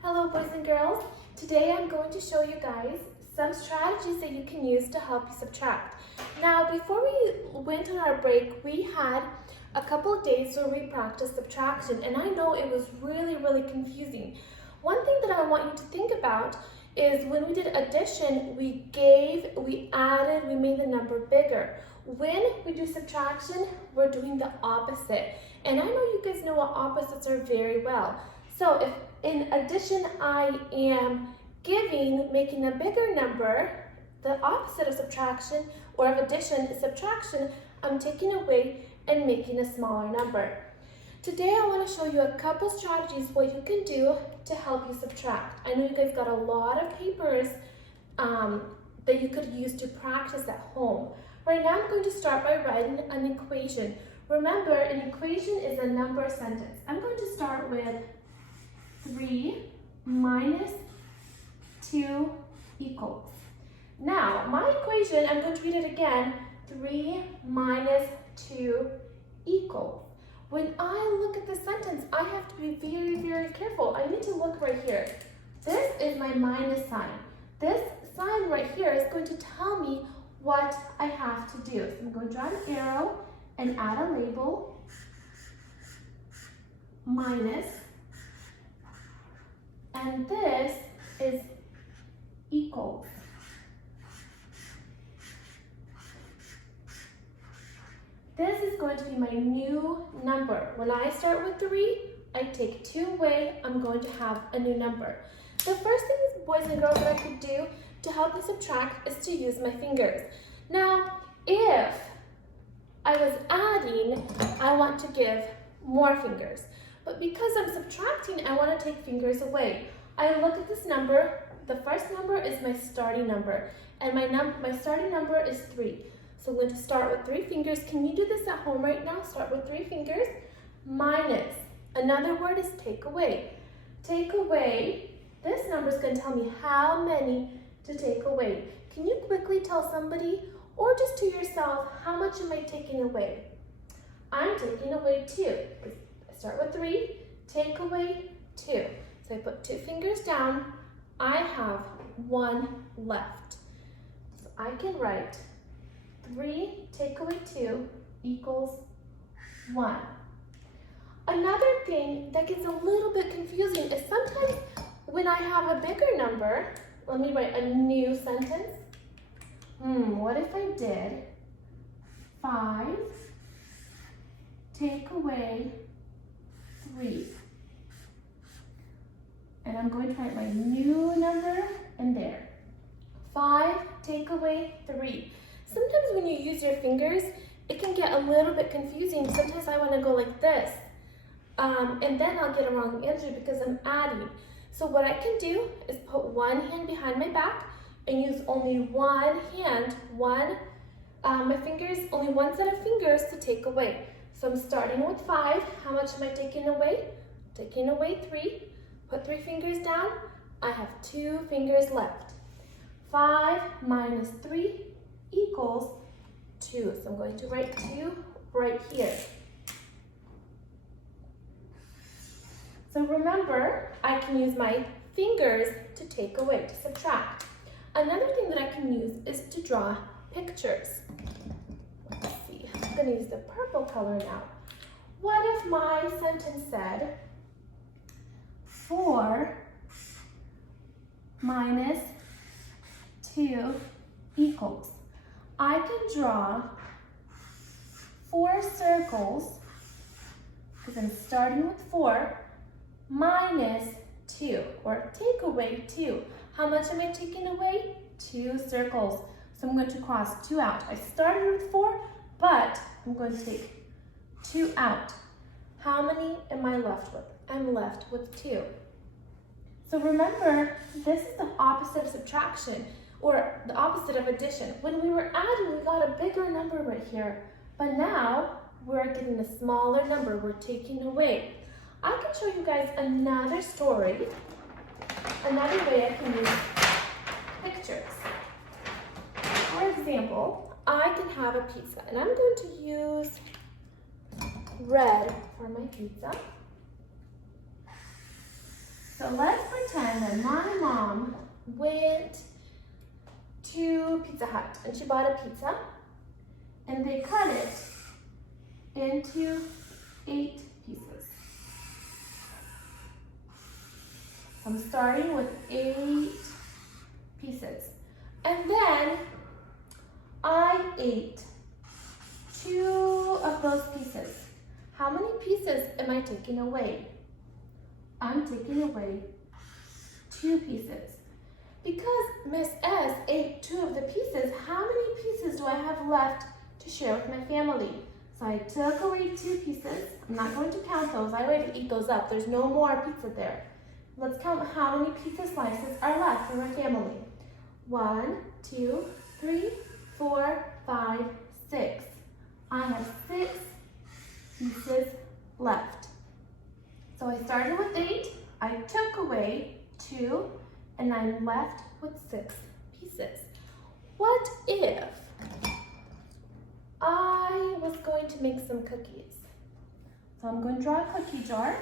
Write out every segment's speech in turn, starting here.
Hello boys and girls. Today I'm going to show you guys some strategies that you can use to help you subtract. Now before we went on our break, we had a couple of days where we practiced subtraction, and I know it was really confusing. One thing that I want you to think about is when we did addition, we added, we made the number bigger. When we do subtraction, we're doing the opposite. And I know you guys know what opposites are very well. So if in addition I am making a bigger number, the opposite of subtraction, or of addition is subtraction, I'm taking away and making a smaller number. Today I want to show you a couple strategies what you can do to help you subtract. I know you guys got a lot of papers that you could use to practice at home. Right now I'm going to start by writing an equation. Remember, an equation is a number sentence. I'm going to start with 3 minus 2 equals. Now, my equation, I'm going to read it again, 3 minus 2 equals. When I look at the sentence, I have to be very careful. I need to look right here. This is my minus sign. This sign right here is going to tell me what I have to do. So I'm going to draw an arrow and add a label, minus, and this is equals. This is going to be my new number. When I start with 3, I take 2 away, I'm going to have a new number. The first thing, boys and girls, that I could do to help me subtract is to use my fingers. Now, if I was adding, I want to give more fingers. But because I'm subtracting, I want to take fingers away. I look at this number. The first number is my starting number, and my starting number is 3. So I'm going to start with 3 fingers. Can you do this at home right now? Start with 3 fingers. Minus. Another word is take away. Take away. This number is going to tell me how many to take away. Can you quickly tell somebody, or just to yourself, how much am I taking away? I'm taking away 2. I start with 3, take away 2. So I put 2 fingers down. I have 1 left. So I can write 3 take away 2 equals 1. Another thing that gets a little bit confusing is sometimes when I have a bigger number, let me write a new sentence. What if I did 5 take away 3? And I'm going to write my new number in there. 5 take away 3. Sometimes when you use your fingers, it can get a little bit confusing. Sometimes I want to go like this. And then I'll get a wrong answer because I'm adding. So what I can do is put one hand behind my back and use only one hand, only one set of fingers to take away. So I'm starting with 5. How much am I taking away? Taking away 3. Put 3 fingers down. I have 2 fingers left. 5 minus 3 equals 2. So I'm going to write 2 right here. So remember, I can use my fingers to take away, to subtract. Another thing that I can use is to draw pictures. Let's see, I'm going to use the purple color now. What if my sentence said 4 minus 2 equals? I can draw 4 circles, because I'm starting with 4, minus 2, or take away 2. How much am I taking away? 2 circles. So I'm going to cross 2 out. I started with 4, but I'm going to take 2 out. How many am I left with? I'm left with 2. So remember, this is the opposite of subtraction, or the opposite of addition. When we were adding, we got a bigger number right here, but now we're getting a smaller number. We're taking away. I can show you guys another story, another way I can use pictures. For example, I can have a pizza, and I'm going to use red for my pizza. So let's pretend that my mom went to Pizza Hut and she bought a pizza and they cut it into 8 pieces. I'm starting with 8 pieces. And then I ate 2 of those pieces. How many pieces am I taking away? I'm taking away 2 pieces. Because Miss S ate 2 of the pieces, how many pieces do I have left to share with my family? So I took away 2 pieces. I'm not going to count those. I already ate those up. There's no more pizza there. Let's count how many pizza slices are left for my family. 1, 2, 3, 4, 5, 6. I have 6 pieces left. So I started with 8, I took away 2, and I'm left with 6 pieces. What if I was going to make some cookies? So I'm going to draw a cookie jar.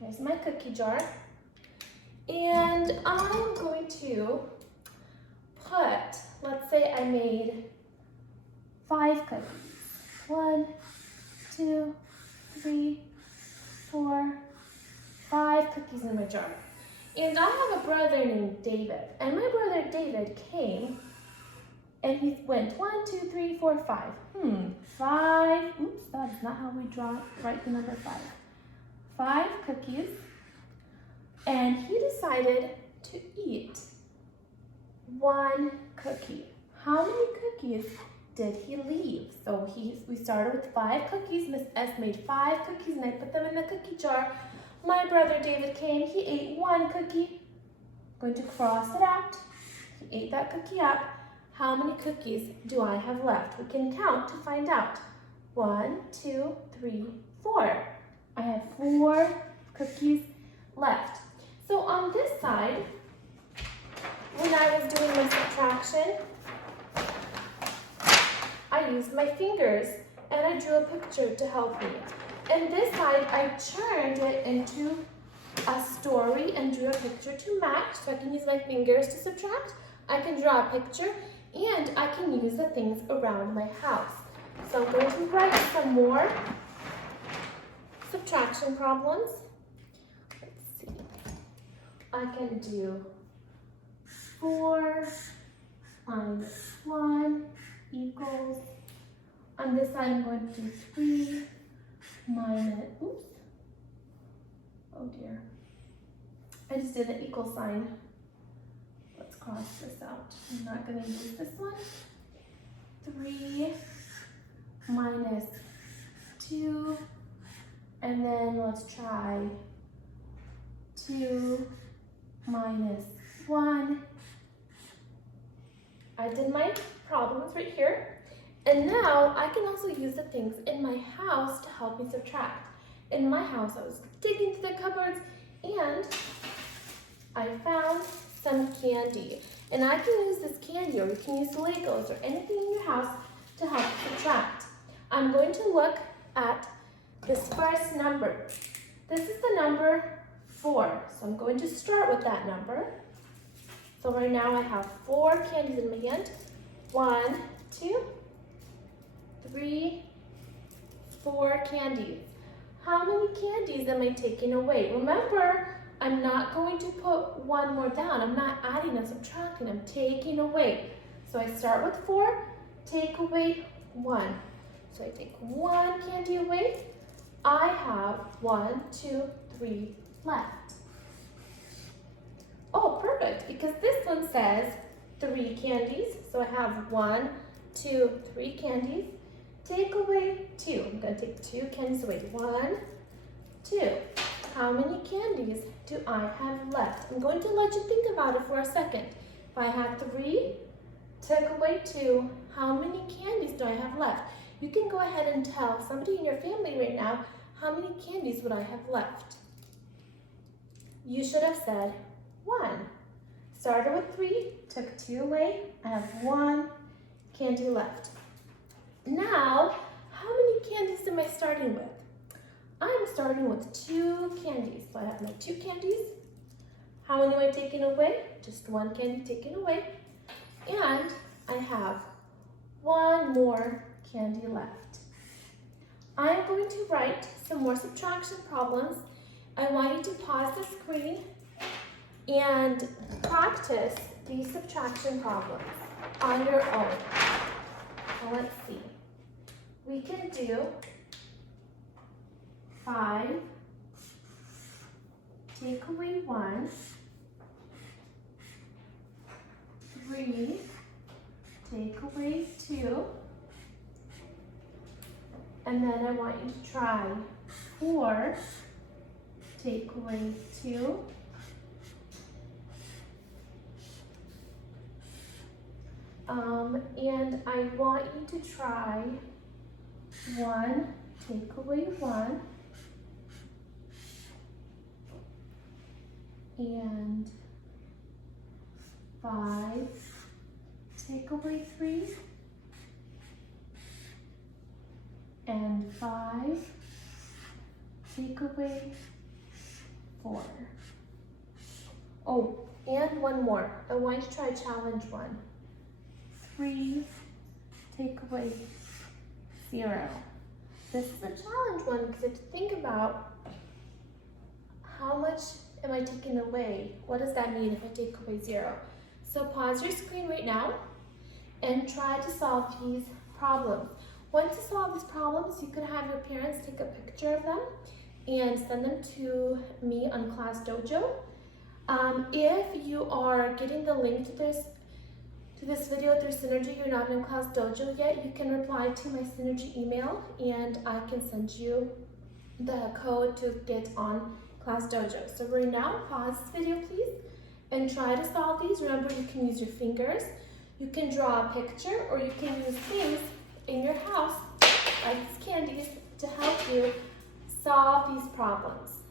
Here's my cookie jar. And I'm going to put, let's say I made 5 cookies. 1, 2, 3, 4, 5 cookies in my jar. And I have a brother named David. And my brother David came and he went 1, 2, 3, 4, 5. 5. Oops, that's not how we write the number 5. 5 cookies. And he decided to eat 1 cookie. How many cookies did he leave? So we started with 5 cookies. Miss S made 5 cookies and I put them in the cookie jar. My brother David came, he ate 1 cookie. I'm going to cross it out. He ate that cookie up. How many cookies do I have left? We can count to find out. 1, 2, 3, 4. I have 4 cookies left. So on this side, when I was doing my subtraction, I used my fingers and I drew a picture to help me. And this side, I turned it into a story and drew a picture to match. So I can use my fingers to subtract, I can draw a picture, and I can use the things around my house. So I'm going to write some more subtraction problems. Let's see. I can do 4 minus 1 equals, on this side I'm going to do 3 minus, oops, oh dear, I just did an equal sign. Let's cross this out. I'm not going to use this one. 3 minus 2, and then let's try 2 minus 1. I did my problems right here. And now I can also use the things in my house to help me subtract. In my house, I was digging through the cupboards and I found some candy. And I can use this candy, or you can use Legos or anything in your house to help subtract. I'm going to look at this first number. This is the number 4. So I'm going to start with that number. So right now I have 4 candies in my hand. 1, 2, 3, 4 candies. How many candies am I taking away? Remember, I'm not going to put 1 more down. I'm not adding and subtracting. I'm taking away. So I start with 4, take away 1. So I take 1 candy away. I have 1, 2, 3 left. Oh, perfect, because this one says 3 candies. So I have 1, 2, 3 candies. Take away 2. I'm going to take 2 candies away. 1, 2. How many candies do I have left? I'm going to let you think about it for a second. If I have 3, took away 2, how many candies do I have left? You can go ahead and tell somebody in your family right now, how many candies would I have left? You should have said 1. Started with 3, took 2 away, I have 1 candy left. Now, how many candies am I starting with? I'm starting with 2 candies. So I have my 2 candies. How many am I taking away? Just 1 candy taken away. And I have 1 more candy left. I'm going to write some more subtraction problems. I want you to pause the screen and practice these subtraction problems on your own. Now let's see. We can do 5, take away 1, 3, take away 2, and then I want you to try 4, take away 2, and I want you to try 1, take away 1, and 5, take away 3, and 5, take away 4. Oh, and 1 more. I want you to try challenge 1. 3, take away 0. This is a challenge one because you have to think about how much am I taking away? What does that mean if I take away 0? So pause your screen right now and try to solve these problems. Once you solve these problems, you could have your parents take a picture of them and send them to me on Class Dojo. If you are getting the link to this video through Synergy, you're not in Class Dojo yet, you can reply to my Synergy email and I can send you the code to get on Class Dojo. So right now, pause this video please and try to solve these. Remember, you can use your fingers, you can draw a picture, or you can use things in your house, like these candies, to help you solve these problems.